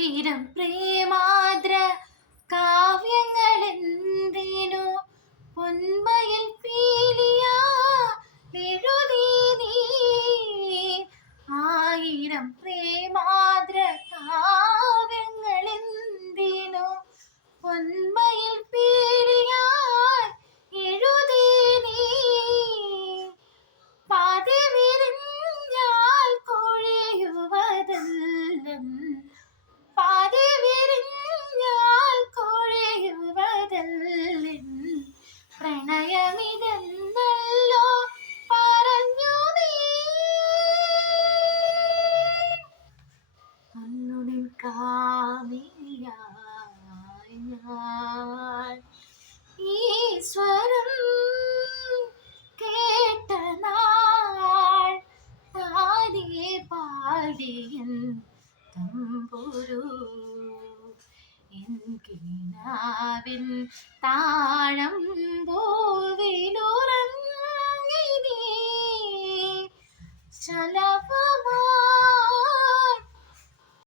ആയിരം പ്രേമാദ്ര കാവ്യങ്ങളെന്തിനു പൊന്മയിൽ പീലിയാ എഴുതി നീ. ആയിരം പ്രേമാദ്ര കാവ്യങ്ങളെന്തിനു പൊന്മയിൽ പീലിയാ എഴുതി നീ. പാതി വിരിഞ്ഞാൽ കൊഴിയുവതെല്ലാം പാതി വിരിഞ്ഞാൽ കൊഴിയുവതെല്ലാം പ്രണയമിതെന്നല്ലോ പറഞ്ഞു നീ. അന്നു നിൻ കാമിനിയായി ഞാൻ ഈശ്വരം കേട്ട നാൾ താനേ പാടിയൻ തമ്പുരു എൻ കിനാവിൻ താഴം പൂവിലുറങ്ങി നീ.